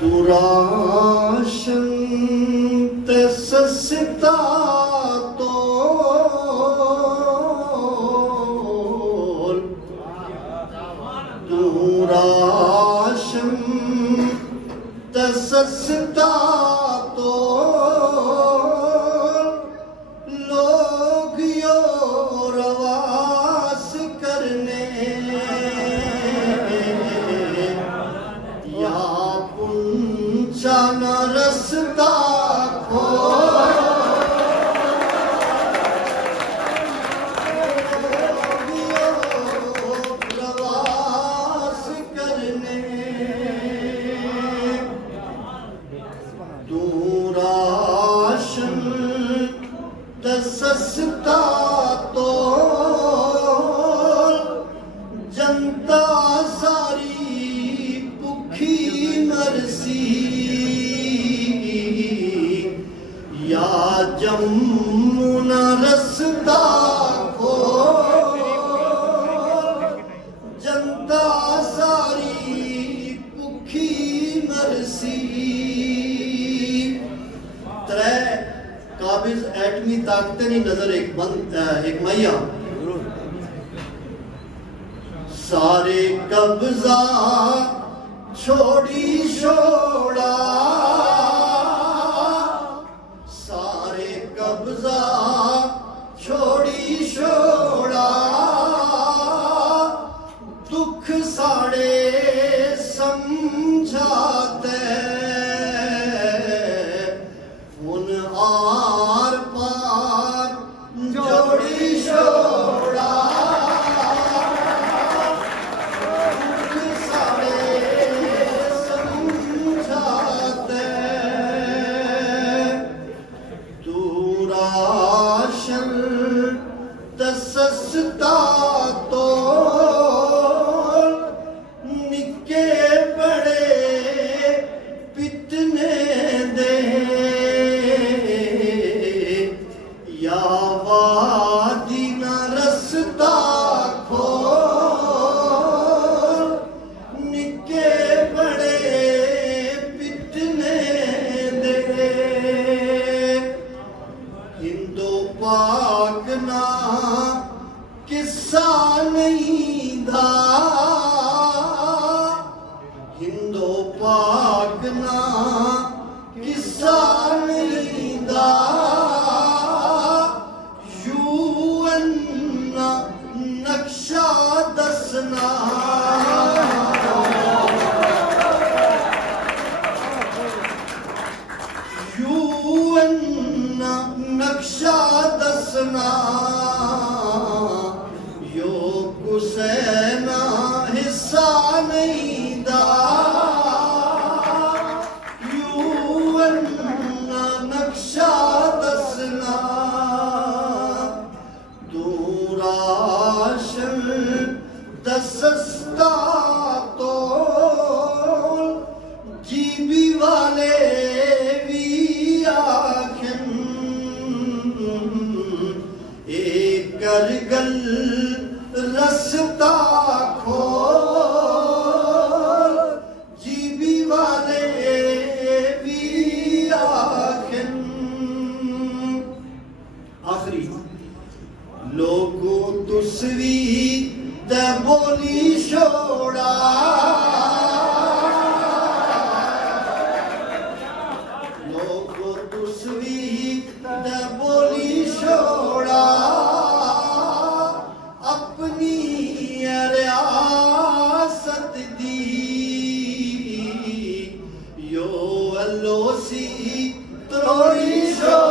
दुराशन तसस्ता तोल दुराशन तसस्ता तोल लोग यो रवास करने या पुंचन रसता खो प्रवास करने दूराशन दसस्ता तो जनता सारी भुखी नरसी या जमुना रसदा खो जनता सारी भुखी नरसी त्रै काबिज एटमी ताकतें नहीं नजर एक बंद एक मैया सारे कब्जा छोड़ी छोड़ा सारे कब्जा छोड़ी छोड़ा दुख साड़े समझाते उन आर पार जोड़ी छोड़ा दुख साड़े समझाते दूराशन तसस्ता तो निके बड़े पितने दे या वादी न रसदा खो निके बड़े पितने दे हिंदू पाक ना किस्सा नहीं था हिंदू पाक ना किस्सा नहीं था यूएन ना नक्शा दसना यूएन ना नक्शा दसना यो कुसैना हिस्सा नहीं दा यूएन ना नक्शा दसना दूराशन दसस्ता तो जीबी वाले भी आखन एक करगल रसता खोल जीबी वाले भी आखन आखिरी लोगों तुसवी द बोली छोड़ा लोगों तुसवी द बोली छोड़ा अपनी रियासत दी यो अल्लोसी त्रोड़ी छोड़ा